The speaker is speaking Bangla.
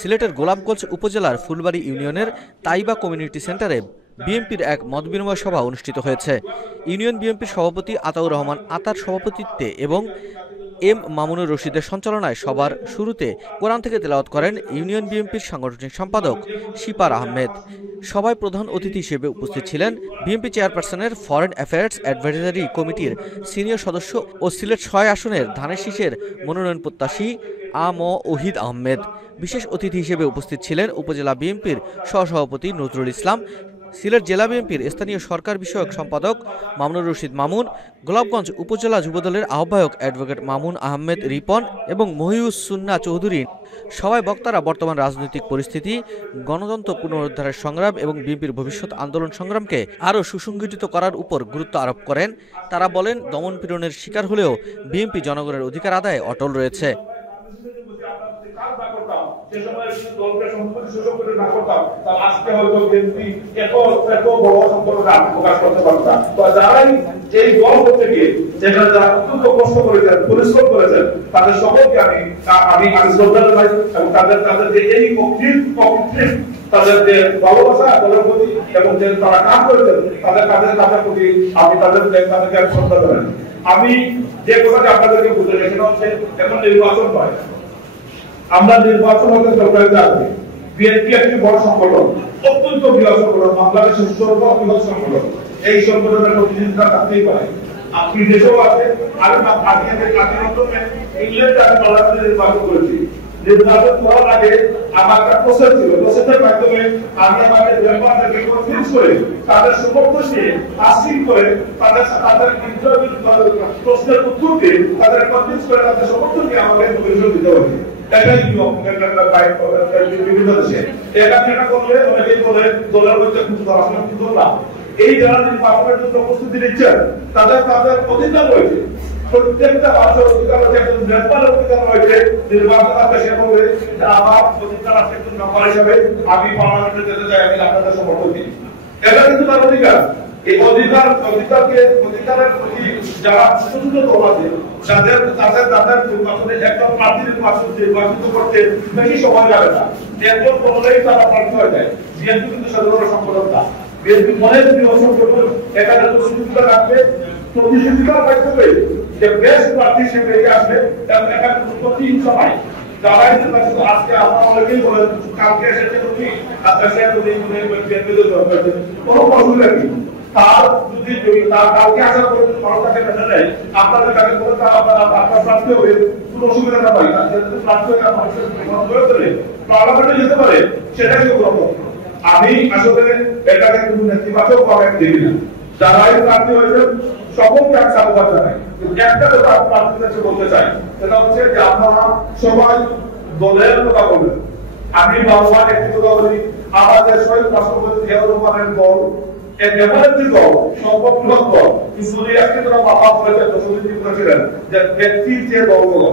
সিলেটের গোলাপগঞ্জ উপজেলার ফুলবাড়ী ইউনিয়নের তাইবা কমিউনিটি সেন্টারে বিএনপির এক মতবিনিময় সভা অনুষ্ঠিত হয়েছে। ইউনিয়ন বিএনপির সভাপতি আতাউর রহমান আতার সভাপতিত্বে এবং এম মামুনুর রশিদের সঞ্চালনায় সভার শুরুতে কোরআন থেকে তেলাওয়াত করেন ইউনিয়ন বিএনপির সাংগঠনিক সম্পাদক শিপার আহমেদ। সভায় প্রধান অতিথি হিসেবে উপস্থিত ছিলেন বিএনপি চেয়ারপারসনের ফরেন অ্যাফেয়ার্স অ্যাডভাইজারি কমিটির সিনিয়র সদস্য ও সিলেট ৬ আসনের ধানের শীষের মনোনয়ন প্রত্যাশী আ.ম. ওহিদ আহমেদ। বিশেষ অতিথি হিসেবে উপস্থিত ছিলেন উপজেলা বিএনপির সহসভাপতি নজরুল ইসলাম, সিলেট জেলা বিএনপির স্থানীয় সরকার বিষয়ক সম্পাদক মামুনুর রশিদ মামুন, গোলাপগঞ্জ উপজেলা যুবদলের আহ্বায়ক অ্যাডভোকেট মামুন আহমেদ রিপন এবং মহিউস সুন্না চৌধুরী। সবাই বক্তারা বর্তমান রাজনৈতিক পরিস্থিতি, গণতন্ত্র পুনরুদ্ধারের সংগ্রাম এবং বিএনপির ভবিষ্যৎ আন্দোলন সংগ্রামকে আরও সুসংগঠিত করার উপর গুরুত্ব আরোপ করেন। তারা বলেন, দমন-পীড়নের শিকার হলেও বিএনপি জনগণের অধিকার আদায়ে অটল রয়েছে। যে সময় দলকে সম্পত্তি সুযোগ করে না করতাম, তাহলে আজকে হয়তো বিএনপি এত বড় সম্পর্কটা আপনি প্রকাশ করতে পারতাম। তো যারাই এই দল করতে গিয়ে যেখানে যারা অত্যন্ত কষ্ট করেছেন, পরিশ্রম করেছেন, তাদের সকলকে আমি শ্রদ্ধা জানাই এবং তাদের যে এই তাদের যে ভালোবাসা দলের প্রতি এবং যে তারা কাজ করেছেন তাদের প্রতি আমি তাদেরকে শ্রদ্ধা জানাই। আমি যে কথাটি আপনাদেরকে বলতে চাই সেটা হচ্ছে, এখন নির্বাচন হয়, আমরা নির্বাচন হতে সরকারি আসবে। বিএনপি একটি বড় সংগঠন, অত্যন্ত বৃহৎ সংগঠন, বাংলাদেশের সর্ববৃহৎ সংগঠন। এই সংগঠনের প্রতিনিধিত্ব থাকতেই পারে। আপনি দেশেও আছে, ইংল্যান্ডে আমি পার্লামেন্টে নির্বাচন করেছি। নির্বাচন করার আগে আমার একটা প্রসেস ছিল, প্রসেসের মাধ্যমে আমি আমাদের মেম্বারদেরকে কনভিন্স করে তাদের সমর্থন নিয়ে আসিং করে তাদের প্রশ্নের উত্তর দিয়ে তাদের কনভিন্স করে তাদের সমর্থন নিয়ে আমাকে পরিচয় দিতে হবে। এটাই নিয়ম বিভিন্ন দেশে। এটা করলে অনেকেই বলে দলের মধ্যে কিন্তু আসলে কিন্তু না। এই যারা নির্বাচনের জন্য প্রস্তুতি নিচ্ছেন তাদের অধিকার রয়েছে, প্রত্যেকটা মানুষের অধিকার রয়েছে, একজন মেম্বারের অধিকার রয়েছে নির্বাচন আসবে সে বলবে আমার অধিকার আছে একজন মেম্বার হিসাবে আমি পার্লামেন্টে যেতে চাই, আমি আপনাদের সমর্থন দিই। এটা কিন্তু তার অধিকার। এই অধিকারের প্রতি যারা ছোট ছোট দল আছে তাদের নির্বাচনে একজন প্রার্থী নির্বাচিত করতে বেশি সময় লাগে না, একজন বললেই তারা প্রার্থী হয়ে যায়। বিএনপি কিন্তু সাধারণ সংগঠন না, বিএনপি মনে সংগঠন এখানে সুযোগটা রাখবে, প্রতিযোগিতার মাধ্যমে যে বেস্ট প্রার্থী হিসেবে এগিয়ে আসবে এবং এখানে প্রতিহিংসা হয়। যারাই আজকে আপনারা অনেকেই বলেন কালকে এসেছে কোনো অসুবিধা নেই। তার যদি তার কালকে আসার পরে মানুষ তাকে বেঁচে নেয়, আপনাদের কাছে করে আপনার প্রার্থী হবে, কোনো অসুবিধা না পাই না। প্রার্থী হয়ে মানুষের পার্লামেন্টে যেতে পারে, সেটাই তো গ্রহণ। আমি আসলে এটাকে কোনো নেতিবাচক ভাবে দেখি না। যারাই প্রার্থী হয়েছে সকলকে আমি স্বাগত জানাই। একটা কথা প্রার্থীদের বলতে চাই, সেটা হচ্ছে যে আপনারা সবাই দলের কথা বলবেন। আমি বারবার একটি কথা বলি, আমাদের শহীদ রাষ্ট্রপতি জিয়াউর রহমানের দল সম্পদ দল কিন্তু একটি কথা বাবা বলেছেন, যে ব্যক্তির যে দলগুলো